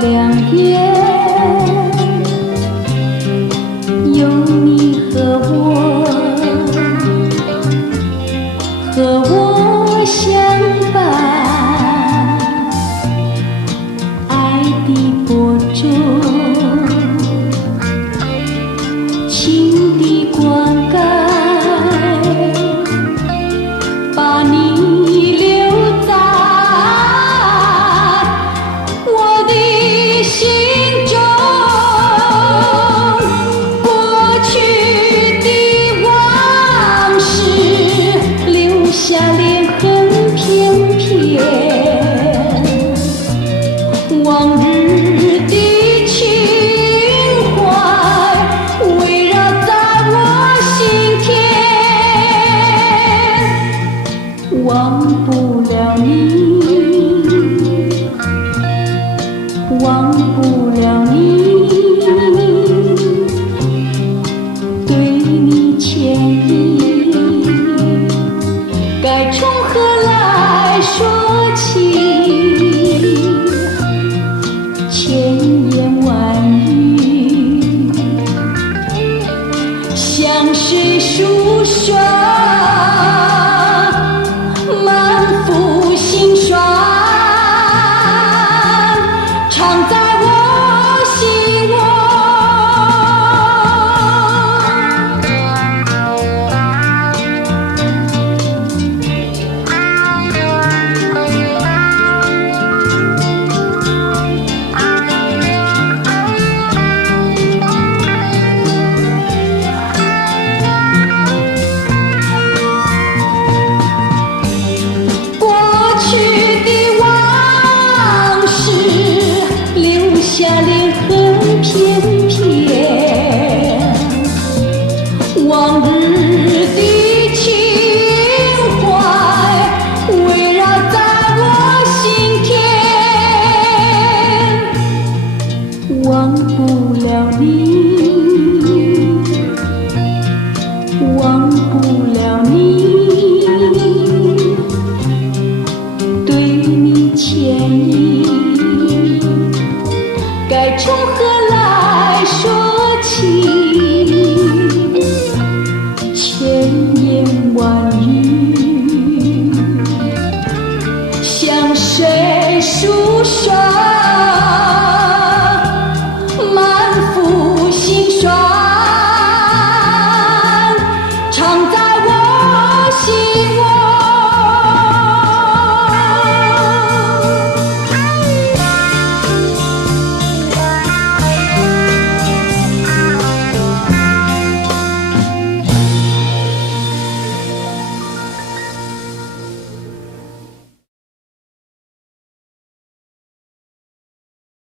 良缘，有你和我相伴，爱的播种，情的灌溉，把你留在我的心中。过去的往事留下裂痕片片，往日的情怀围绕在我心田，忘不了你，忘不了你，对你歉意，该从何来说起？千言万语向谁诉说？满腹心酸，藏在我心窝。下裂痕片片，往日的情怀围绕在我心田，忘不了你，忘不了你，对你歉意，该从何来说起？千言万语向谁诉说？